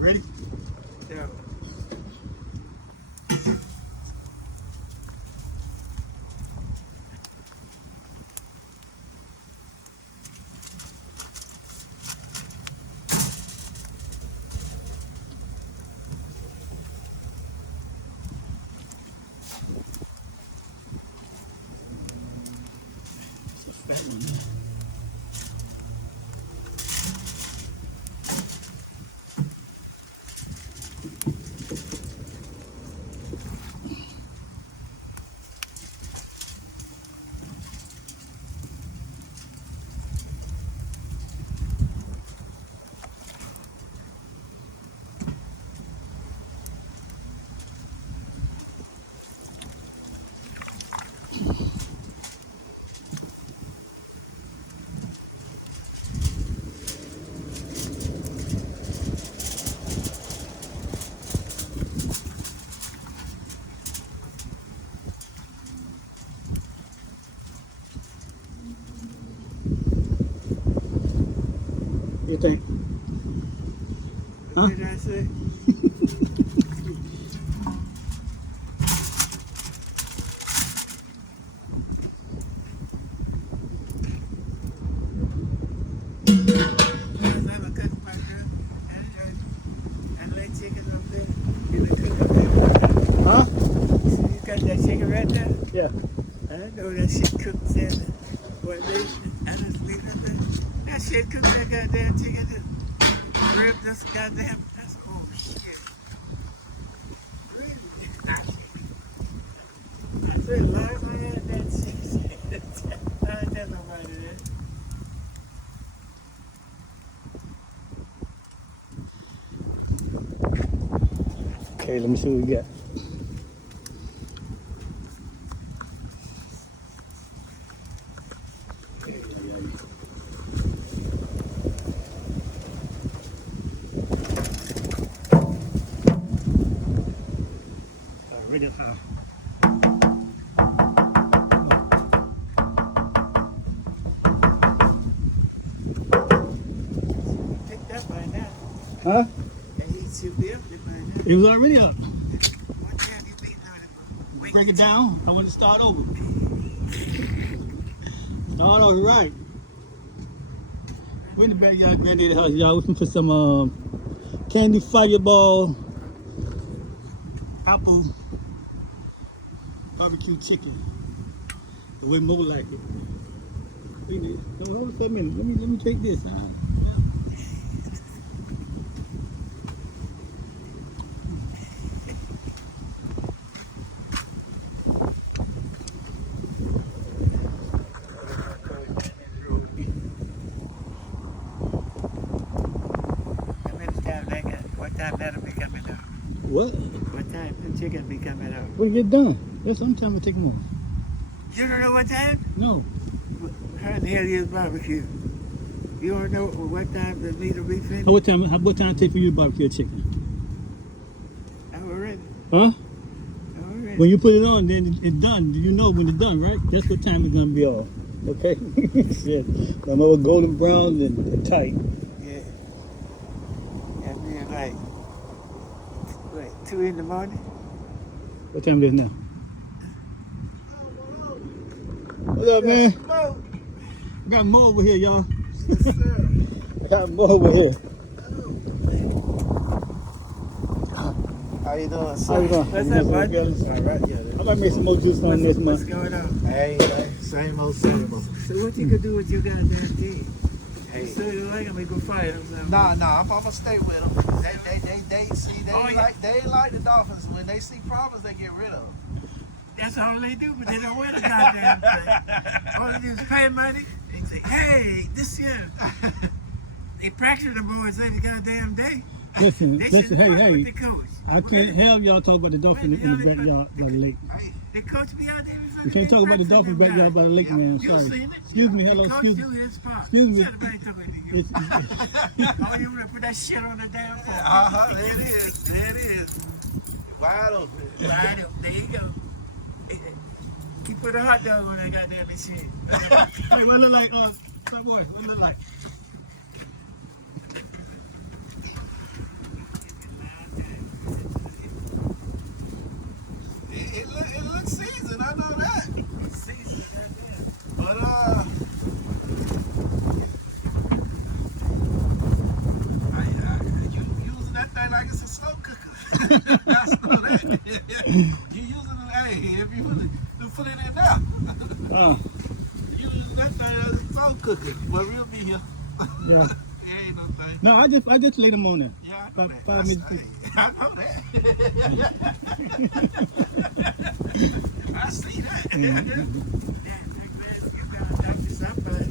Ready? Yeah. What you think? Huh? What did I say? Huh? You got that chicken right there? Yeah. I know that shit cooks in one day. I just leave it there. That shit cooks that goddamn chicken. Just rib this goddamn. That's oh shit. I said, live I had that shit. I ain't tell nobody that. Okay, let me see what we got. Ready up high. Picked up by now. Huh? And he should be up there by now. It was already up. What time you beating on it? Wait, Break it down. I want to start over. Start over, right. We're in the backyard, granddaddy house, y'all. Looking for some candy fireball apple barbecue chicken. The way Mo like it. Wait a minute. Hold on for a minute. Let me take this. What time that'll be coming out? What? What time the chicken be coming out? When you get done. That's sometime we take them off. You don't know what time? No. How the hell is barbecue? You don't know what time the meat will be finished? What time it take for you to barbecue a chicken? Already. Huh? Already. When you put it on, then it's done. You know when it's done, right? That's what time it's gonna be off. Okay? Shit. I'm over golden brown and tight. Yeah. And then like, wait, 2 in the morning? What time it is now? What's up, man? I got more over here, y'all. I got more over here. How you doing, sir? How you doing? What's up, bud? All right, yeah. I might make some more juice on this What's month. going on? Hey, same old, same old. So what you could do with your goddamn team? Hey. So you like them, we go fight them. Nah, I'm gonna stay with them. They like the Dolphins. When they see problems, they get rid of them. That's all they do, but they don't wear the goddamn thing. All they do is pay money and say, hey, this year. They practice the boys every goddamn day. Listen, They listen, should hey, work hey. with the coach. I can't help y'all talk about the dolphin in the backyard by the lake. The coach be out there. We can't talk about the dolphin backyard by the lake, man. I'm You sorry. seen it? Excuse me, hello, The coach excuse me. do his part. Excuse me. Somebody talking to you. Oh, you want to put that shit on the damn phone? There it is. Wide open. Right up. There you go. He put a hot dog on that goddamn shit. Hey, what look like, boy, what look like? You using it, hey, if you put it in there. You using that thing as a phone cooker. But we'll be here. Yeah. It ain't no thing. No, I just laid them on there. Yeah, I know About that. 5 minutes. I know that. I see that. Yeah, that man, get down, Dr. Somebody.